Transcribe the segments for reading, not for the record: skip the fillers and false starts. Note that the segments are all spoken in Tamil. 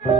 வீர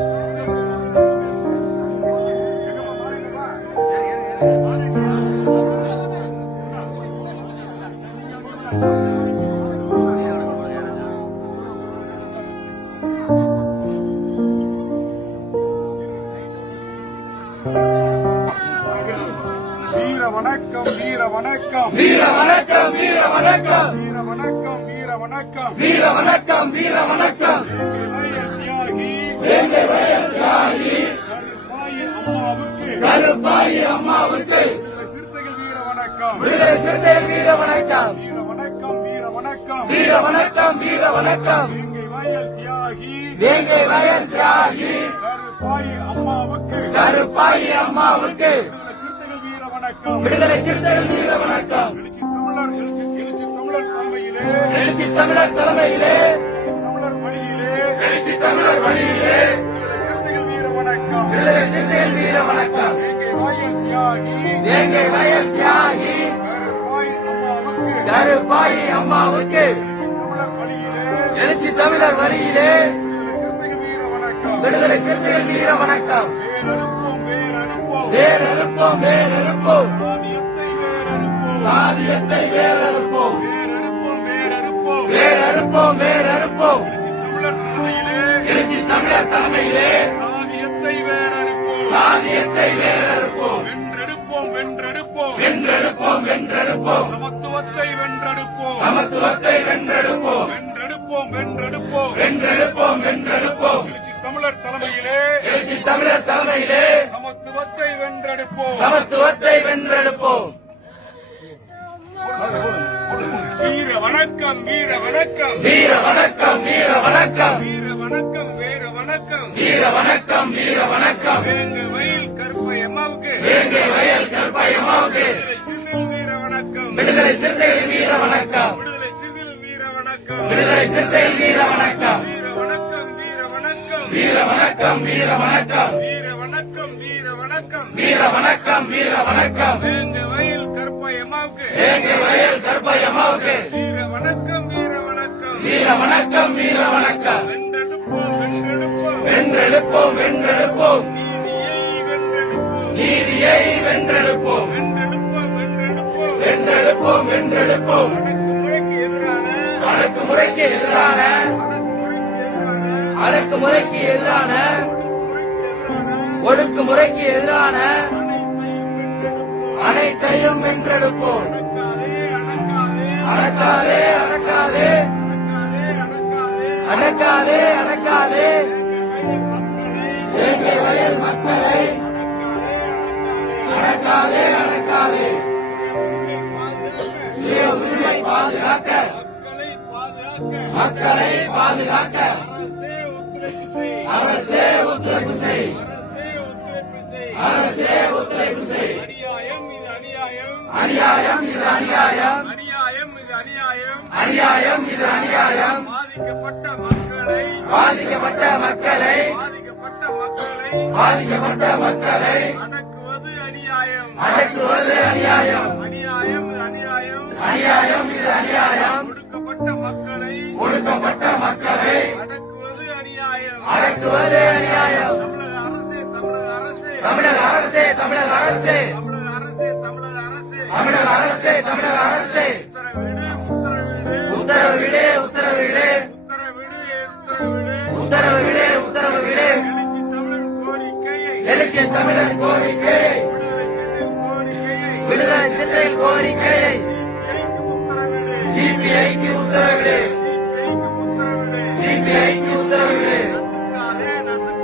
வணக்கம் வீர வணக்கம் வீர வணக்கம் வீர வணக்கம் வீர வணக்கம் வீர வணக்கம் வீர வணக்கம் வீர வணக்கம் எங்கள் வயல் தியாகி எங்கள் வயல் தியாகி கருப்பாயி அம்மாவுக்கு கருப்பாயி அம்மாவுக்கு சிறுத்தைகள் வீர வணக்கம் விடுதலை சிறுத்தைகள் வீர வணக்கம் வீர வணக்கம் வீர வணக்கம் வீர வணக்கம் வீர வணக்கம் எங்கள் வயல் தியாகி எங்கள் வயல் தியாகி கருப்பாயி அம்மாவுக்கு கருப்பாயி அம்மாவுக்கு சிறுத்தைகள் வீர வணக்கம் விடுதலை சிறுத்தைகள் வீர வணக்கம் எழுச்சி தமிழர் தலைமையிலே எழுச்சி தமிழர் தலைமையிலே தமிழர் வழியிலே எழுச்சி தமிழர் வழியிலே சிறுத்தைகள் வீர வணக்கம் விடுதலை சிறுத்தைகள் வீர வணக்கம் எங்கள் வயல் தியாகி எங்கள் வயல் தியாகி கருப்பாயி அம்மாவுக்கு கருப்பாயி அம்மாவுக்கு தமிழர் வழியிலே எழுச்சி தமிழர் வழியிலே சிறுத்தைகள் வீர வணக்கம் விடுதலை சிறுத்தைகள் வீர வணக்கம் வேறறுப்போம் வேறறுப்போம் வேறறுப்போம் சாதியத்தை வேறறுப்போம் சாதியத்தை வேறறுப்போம் வேறறுப்போம் வேறறுப்போம் வேறறுப்போம் வேறறுப்போம் தமிழர் தலைமையிலே எழுச்சி தமிழர் தலைமையிலே சாதியத்தை வேறறுப்போம் சாதியத்தை வேறறுப்போம் வென்றெடுப்போம் வென்றெடுப்போம் வென்றெடுப்போம் வென்றெடுப்போம் சமத்துவத்தை வென்றெடுப்போம் சமத்துவத்தை வென்றெடுப்போம் வென்றெடுப்போம் வென்றெடுப்போம் வென்றெடுப்போம் வென்றெடுப்போம் எழுச்சி தமிழர் தலைமையிலே எழுச்சி தமிழர் தலைமையிலே சமத்துவத்தை வென்றெடுப்போம் சமத்துவத்தை வென்றெடுப்போம் வீர வணக்கம் வீர வணக்கம் வீர வணக்கம் வீர வணக்கம் வீர வணக்கம் வீர வணக்கம் வீர வணக்கம் வீர வணக்கம் எங்க வயல் கருப்பை அம்மாவுக்கு எங்கள் வயல் கருப்பாயி அம்மாவுக்கு சிறுத்தைகள் வீர வணக்கம் விடுதலை சிறுத்தைகள் வீர வணக்கம் விடுதலை சிறுத்தைகள் வீர வணக்கம் விடுதலை சிறுத்தைகள் வீர வணக்கம் வீர வணக்கம் வீர வணக்கம் வீர வணக்கம் வீர வணக்கம் வீர வணக்கம் வீர வணக்கம் வீர வணக்கம் வீர வணக்கம் எங்க வயல் கருப்பை அம்மாவுக்கு எங்கள் வயல் கருப்பாயி அம்மாவுக்கு வீர வணக்கம் வீர வணக்கம் வீர வணக்கம் வீர வணக்கம் வென்றெடுப்போம் வென்றெடுப்போம் வென்றெடுப்போம் வென்றெடுப்போம் நீதியை வென்றெடுப்போம் நீதியை வென்றெடுப்போம் வென்றெடுப்போம் வென்றெடுப்போம் வென்றெடுப்போம் வென்றெடுப்போம் அடக்குமுறைக்கு எதிரான அடக்குமுறைக்கு எதிரான ஒடுக்குமுறைக்கு எதிரான அனைத்தையும் வென்றெடுப்போம் அடக்காதே அடக்காதே அடக்காதே அடக்காதே எங்கள் வயல் மக்களை அடக்காதே அடக்காதே சுய உரிமை பாதுகாக்க மக்களை பாதுகாக்க அரசே ஒத்துழைப்பு செய் அரசே ஒத்துழைப்பு செய் அநியாயம் இது அநியாயம் அநியாயம் இது அநியாயம் பாதிக்கப்பட்ட மக்களை பாதிக்கப்பட்ட மக்களை அடக்குவது அநியாயம் அடக்குவது அநியாயம் அநியாயம் இது அநியாயம் ஒடுக்கப்பட்ட மக்களை அடக்குவது அநியாயம் தமிழக அரசே தமிழக அரசே தமிழக அரசே தமிழக அரசே உத்தரவு விடு உத்தரவு விடு உத்தரவு விடு உத்தரவு விடு எழுச்சி தமிழர் கோரிக்கை விடுதலை சிறுத்தைகள் கோரிக்கையை சிபிஐக்கு உத்தரவிடு